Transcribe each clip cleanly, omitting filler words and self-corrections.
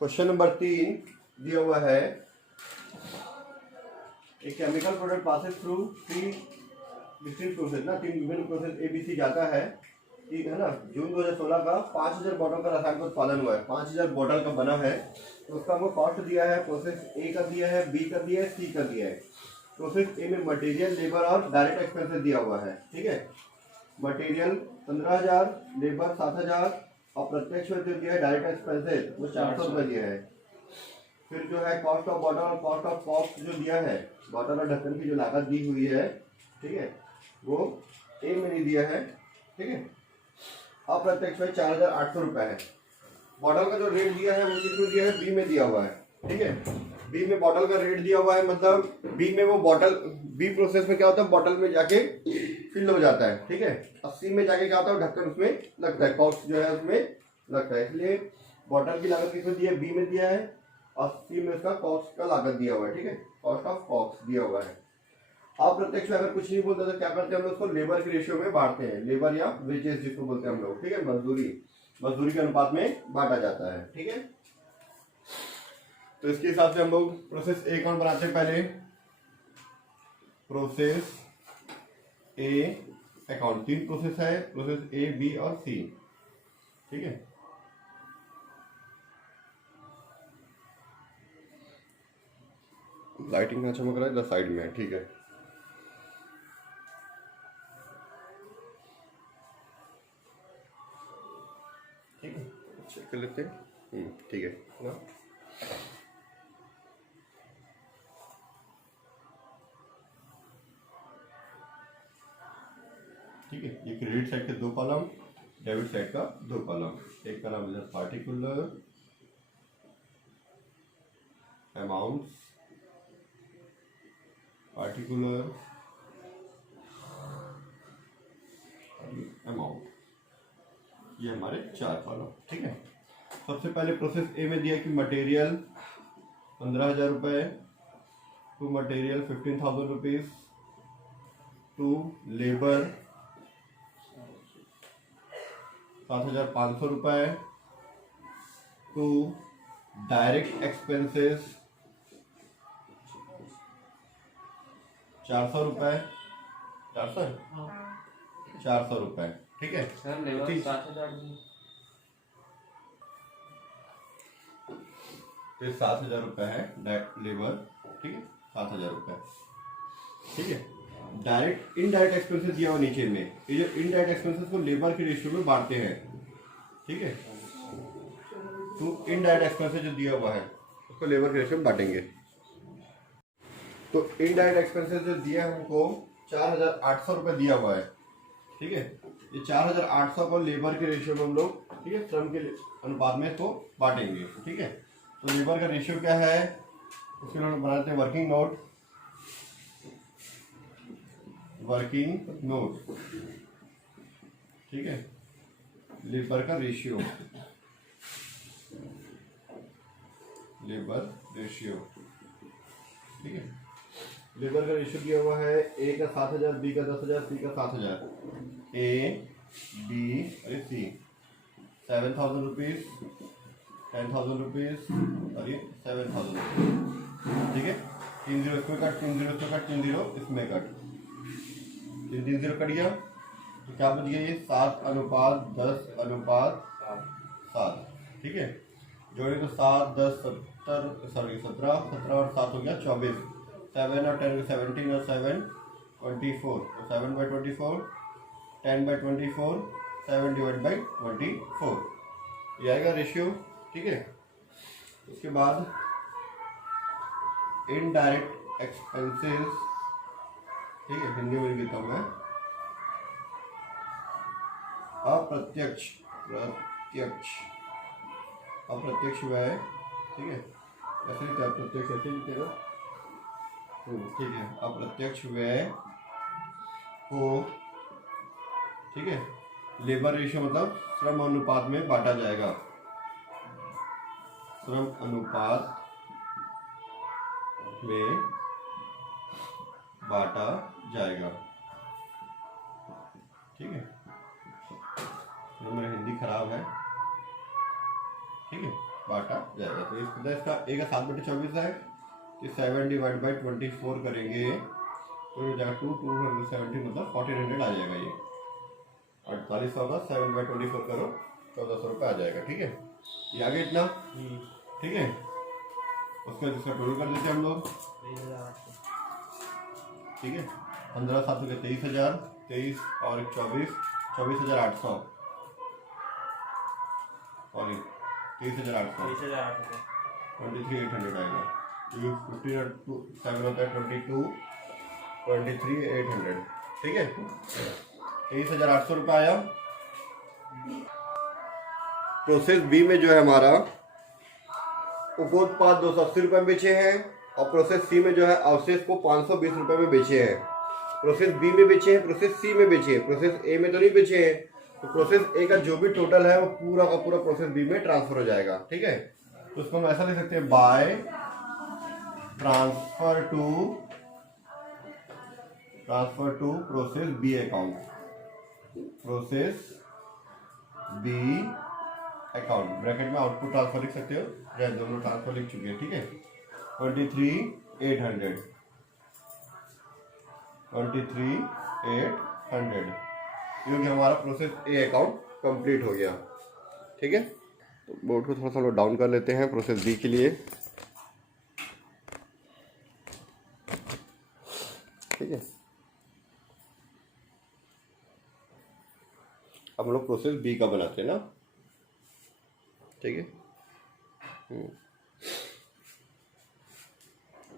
Question number 3 दिया हुआ है, एक chemical product passes through 3 distinct process ना, 3 विभिन्न प्रोसेस ABC जाता है, ठीक है ना। जून 2016 का 5000 बॉटल का रसायन का उत्पादन हुआ है, 5000 बॉटल का बना है। तो उसका हमको कॉस्ट दिया है, प्रोसेस ए का दिया है, बी का दिया है, सी का दिया है। प्रोसेस ए में मटेरियल, लेबर और डायरेक्ट एक्सपेंसेस दिया हुआ है, ठीक है। मटेरियल 15000, लेबर 7000 और प्रत्यक्ष जो दिया है डायरेक्ट एक्सपेंसेस वो 400 रुपये दिया है। फिर जो है कॉस्ट ऑफ बॉटल और कॉस्ट ऑफ कॉस्ट जो दिया है, बॉटल और ढक्कन की जो लागत दी हुई है, ठीक है, वो ए में नहीं दिया है, ठीक है। अप्रत्यक्ष में 4800 रुपये है। बॉटल का जो रेट दिया है वो किस में दिया है, बी में दिया हुआ है, ठीक है। बी में बॉटल का रेट दिया हुआ है, मतलब बी में वो बॉटल, बी प्रोसेस में क्या होता है, बॉटल में जाके फिल हो जाता है, ठीक है। अब सी में जाके क्या होता है, ढक्कन उसमें लगता है, कॉस्ट जो है उसमें लगता है। इसलिए बॉटल की लागत किसमें दी है, बी में दिया है, और सी में उसका कॉस्ट का लागत दिया हुआ है, ठीक है, कॉस्ट ऑफ कॉस्ट दिया हुआ है। अप्रत्यक्ष में अगर कुछ नहीं बोलते तो क्या करते हैं हम लोग, उसको लेबर के रेशियो में बांटते हैं, लेबर या वेजेस जिसको बोलते हैं हम लोग, ठीक है, मजदूरी के अनुपात में बांटा जाता है, ठीक है। तो इसके हिसाब से हम लोग प्रोसेस ए कौन बनाते हैं, पहले प्रोसेस ए अकाउंट, 3 प्रोसेस है, प्रोसेस ए, बी और सी, ठीक है। लाइटिंग का चमक रहा है, इधर साइड में है, ठीक है। ठीक है, चेक कर लेते हैं, ठीक है ना। ठीक है, ये क्रेडिट साइड के 2 कॉलम, डेबिट साइड का 2 कॉलम। एक का नाम है पार्टिकुलर अमाउंट्स, पार्टिकुलर अमाउंट, ये हमारे 4 कॉलम, ठीक है। सबसे पहले प्रोसेस ए में दिया कि मटेरियल 15000 रुपये, to material 15000 rupees, to labour 7500 रुपये, टू डायरेक्ट एक्सपेंसेस 400 रुपये, 400 रुपये, ठीक है। सर लेबर 7000 फिर 7000 रुपये है लेबर, ठीक है, 7000 रुपये, ठीक है। डायरेक्ट इनडायरेक्ट एक्सपेंसेस दिया हुआ नीचे में, ये जो इनडायरेक्ट एक्सपेंसेस को लेबर के रेशियो में बांटते हैं, ठीक है। तो इनडायरेक्ट एक्सपेंसेस जो दिया हुआ है उसको लेबर के रेशियो में बांटेंगे। तो इनडायरेक्ट एक्सपेंसेस जो दिया है हमको 4800 रुपये दिया हुआ है, ठीक है। ये 4800 को लेबर के रेशियो में हम लोग, ठीक है, श्रम के अनुपात में इसको बांटेंगे, ठीक है। तो लेबर का रेशियो क्या है, उसके लिए बनाते हैं वर्किंग नोट, ठीक है। लेबर का रेशियो, ठीक है। लेबर का रेशियो दिया हुआ है, ए का 7000, बी का 10000, सी का 7000, ए बी अरे सी 7000 रुपीज, 10000 रुपीज और ये 7000 रुपीज, ठीक है। 3 0 इसमें कट, 3 0 इसमें कट, 3 0 इसमें कट, 3 0 कट गया, तो क्या बच गया, ये 7:10:7, ठीक है। जोड़े तो 7 10 17 और 7 हो गया 24, 7 और 10 17 और 7 24, तो 7/24, 10/24, 7/24, ये आएगा रेशियो, ठीक है। उसके बाद इनडायरेक्ट एक्सपेंसेस, ठीक है, हिंदी में लिखता हूँ मैं, अप्रत्यक्ष व्यय, ठीक है, ऐसे लिखते हैं, अप्रत्यक्ष ऐसे लिखते हैं, ठीक है। अप्रत्यक्ष व्यय को, ठीक है, लेबर रेशियो मतलब श्रम अनुपात में बांटा जाएगा, श्रम अनुपात में बांटा जाएगा, ठीक है। तो मेरा हिंदी खराब है, ठीक है। बांटा जाएगा। तो इसका ए का 7/24 है कि 7 डिवाइड बाई 24 करेंगे तो हो जाएगा 270 मतलब 1400 आ जाएगा। ये 4800 होगा, 7/24 करो 1400 रुपये आ जाएगा। ठीक है, ये आगे इतना ठीक है। उसके बाद इसका टोटल कर देते हैं हम लोग। ठीक है, 15 7 हो गया 23,000, 23 और 24 24,800 और 23,800 23,800 आएगा। 7 होता है 22 23,800। ठीक है, 23,800 रुपये आया। प्रोसेस बी में जो है हमारा उपोत्पाद 280 रुपये में बेचे हैं और प्रोसेस सी में जो है अवशेष को 520 रुपये में बेचे हैं। प्रोसेस बी में बेचे हैं, प्रोसेस सी में बेचे हैं, प्रोसेस ए में तो नहीं बेचे हैं। तो प्रोसेस ए का जो भी टोटल है वो पूरा का पूरा प्रोसेस बी में ट्रांसफर हो जाएगा। ठीक है, तो उसको हम ऐसा लिख सकते हैं by transfer to process B account, process B account bracket में आउटपुट ट्रांसफर लिख सकते हो, दोनों ट्रांसफर लिख चुके हैं। ठीक है, 23,800 क्योंकि हमारा प्रोसेस ए अकाउंट कंप्लीट हो गया। ठीक है, तो बोर्ड को थोड़ा सा डाउन कर लेते हैं प्रोसेस बी के लिए। ठीक है, अब हम लोग प्रोसेस बी का बनाते हैं ना। ठीक है,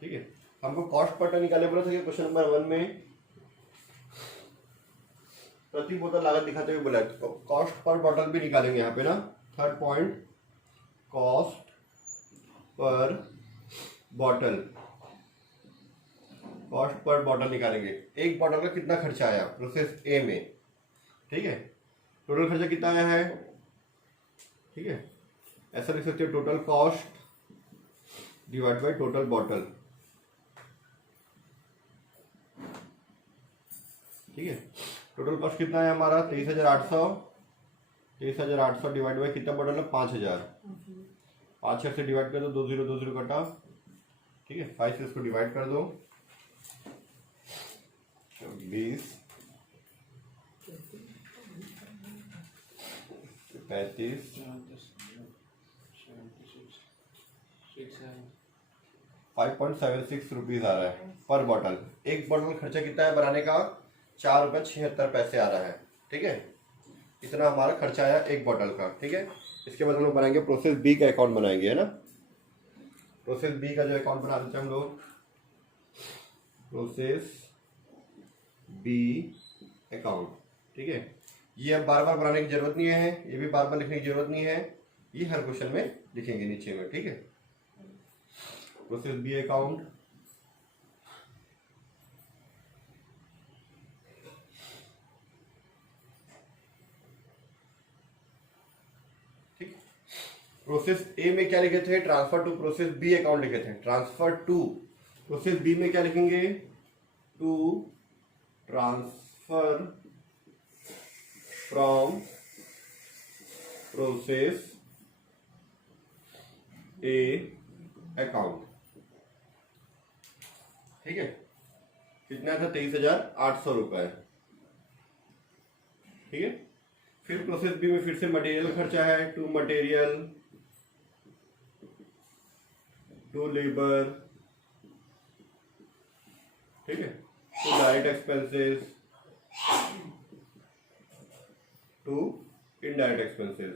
ठीक है, हमको कॉस्ट पर टन निकालने बोला था कि क्वेश्चन नंबर 1 में प्रति बोतल लागत दिखाते हुए बोला है। तो कॉस्ट पर बॉटल भी निकालेंगे यहाँ पे ना। थर्ड पॉइंट, कॉस्ट पर बॉटल, कॉस्ट पर बॉटल निकालेंगे। एक बॉटल का कितना खर्चा आया प्रोसेस ए में। ठीक है, टोटल खर्चा कितना आया है। ठीक है, ऐसा लिख सकते हो total cost divide by total bottle. ठीक है, टोटल कॉस्ट कितना है हमारा 23,800 डिवाइड बाय कितना बॉटल है 5,000। 5 से डिवाइड कर दो, 2 0 2 0 कटा। ठीक है, 5 से इसको डिवाइड कर दो, 20 35 5.76 रुपीज आ रहा है पर बॉटल। एक बॉटल खर्चा कितना है बनाने का 4.76 आ रहा है। ठीक है, इतना हमारा खर्चा आया एक बॉटल का। ठीक है, इसके बाद हम लोग बनाएंगे प्रोसेस बी का अकाउंट बनाएंगे, है ना। प्रोसेस बी का जो अकाउंट बना देते हैं हम लोग, प्रोसेस बी अकाउंट। ठीक है, ये अब बार बार बनाने की जरूरत नहीं है, ये भी बार बार लिखने की जरूरत नहीं है, ये हर क्वेश्चन में लिखेंगे नीचे में। ठीक है, प्रोसेस बी अकाउंट। ठीक, प्रोसेस ए में क्या लिखे थे, transfer to process B account लिखे थे। ट्रांसफर टू प्रोसेस बी में क्या लिखेंगे, to transfer from process A account. ठीक है, कितना था 23,800 रुपए। ठीक है, फिर प्रोसेस बी में फिर से मटेरियल खर्चा है, टू मटेरियल, टू लेबर। ठीक है, to direct expenses, to indirect expenses.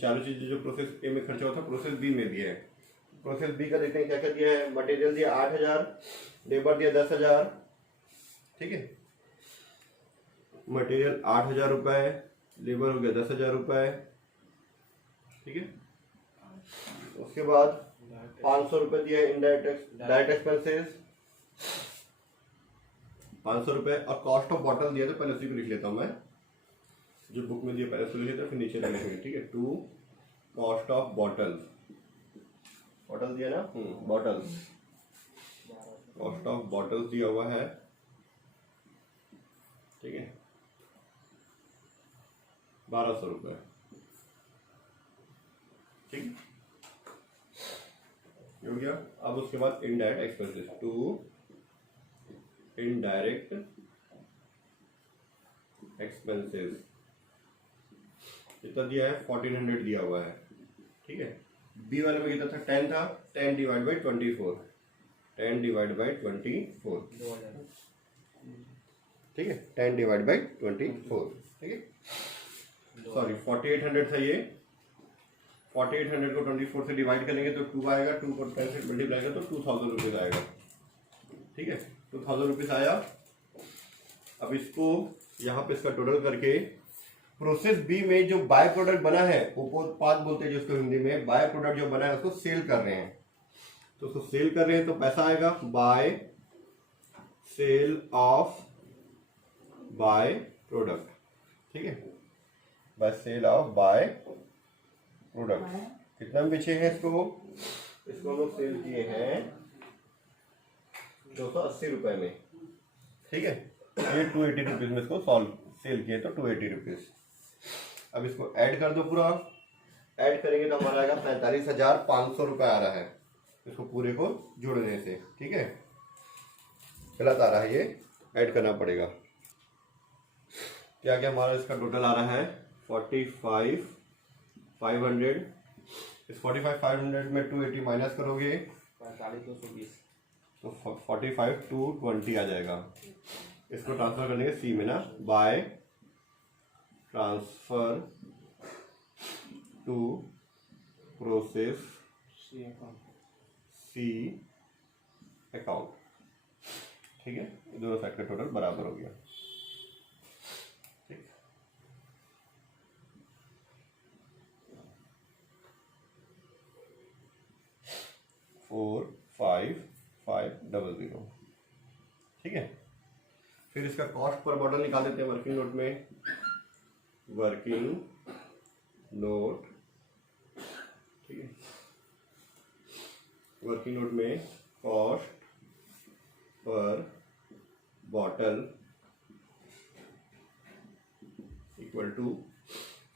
चारों चीजें जो प्रोसेस ए में खर्चा होता है प्रोसेस बी में भी है। प्रोसेस बी का देखते हैं क्या क्या दिया है। मटेरियल दिया 8,000, लेबर दिया 10,000। ठीक है, मटेरियल 8,000 रुपए, लेबर हो गया 10,000 रुपए। ठीक है, उसके बाद 500 रुपए दिया डायरेक्ट एक्सपेंसेस 500 रुपए, और कॉस्ट ऑफ बॉटल दिया था, पहले उसी को लिख लेता हूं मैं, जो बुक में दिया पहले उसको लिख लेता हूं, फिर नीचे लिखेंगे। ठीक है, to cost of bottles, bottle दिया ना, बॉटल्स, कॉस्ट ऑफ बॉटल्स दिया हुआ है। ठीक है, 1200 रुपये। ठीक हो गया। अब उसके बाद indirect expenses, to indirect expenses कितना दिया है, 1400 दिया हुआ है। ठीक है, बी वाले में कितना था, 10 था, 10 डिवाइड बाई 24, 10 डिवाइड बाई 24, ठीक है, 10 डिवाइड बाई 24, ठीक है, सॉरी 4800 था ये, 4800 को 24 से डिवाइड करेंगे तो 2 आएगा, 2 को 10 से मल्टीप्लाई करेंगे तो 2000 रुपीज़ आएगा। ठीक है, 2000 रुपीज़ आया। अब इसको यहाँ पे इसका टोटल करके प्रोसेस बी में जो बाय प्रोडक्ट बना है, उपोत्पाद बोलते हैं जिसको हिंदी में, बाय प्रोडक्ट जो बना है उसको सेल कर रहे हैं, तो उसको सेल कर रहे हैं तो पैसा आएगा by sale of by product. ठीक है, by sale of by product कितना में बेचे हैं इसको हम लोग सेल किए हैं 280 रुपए में। ठीक है, ये 280 रुपीज में इसको सेल किए तो 280 रुपीज। अब इसको ऐड कर दो, पूरा ऐड करेंगे तो हमारा आएगा 45,500 रुपये आ रहा है इसको पूरे को जोड़ने से। ठीक है, गलत आ रहा है, ये ऐड करना पड़ेगा। क्या क्या हमारा इसका टोटल आ रहा है 45,500। इस 45,500 में 280 माइनस करोगे 45,220 तो 45,220 आ जाएगा। इसको ट्रांसफर करने के सी में ना, by transfer to process C account. ठीक है, दोनों साइड का टोटल बराबर हो गया। ठीक, फोर फाइव 500। ठीक है, फिर इसका कॉस्ट पर बॉटल निकाल देते हैं वर्किंग नोट में। वर्किंग नोट, ठीक है, वर्किंग नोट में कॉस्ट पर बॉटल इक्वल टू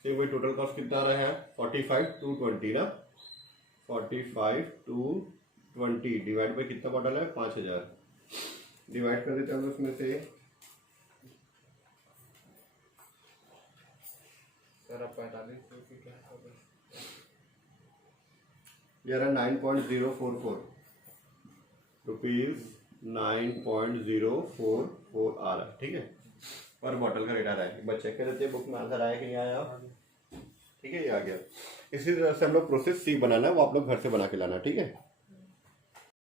से वही टोटल कॉस्ट कितना आ रहा है 45,220 ना, 45,220 डिवाइड बाई कितना बॉटल है 5000, डिवाइड कर देते हैं हम उसमें से सर 45 क्या होगा, ये रहा 9.044 रुपीज, 9.044 आ रहा है। ठीक है, पर बॉटल का रेट आ रहा है। एक बार चेक कर लेते हैं बुक में आंसर आया कि नहीं आया। ठीक है, ये आ गया। इसी तरह से हम लोग प्रोसेस सी बनाना है, वो आप लोग घर से बना के लाना। ठीक है।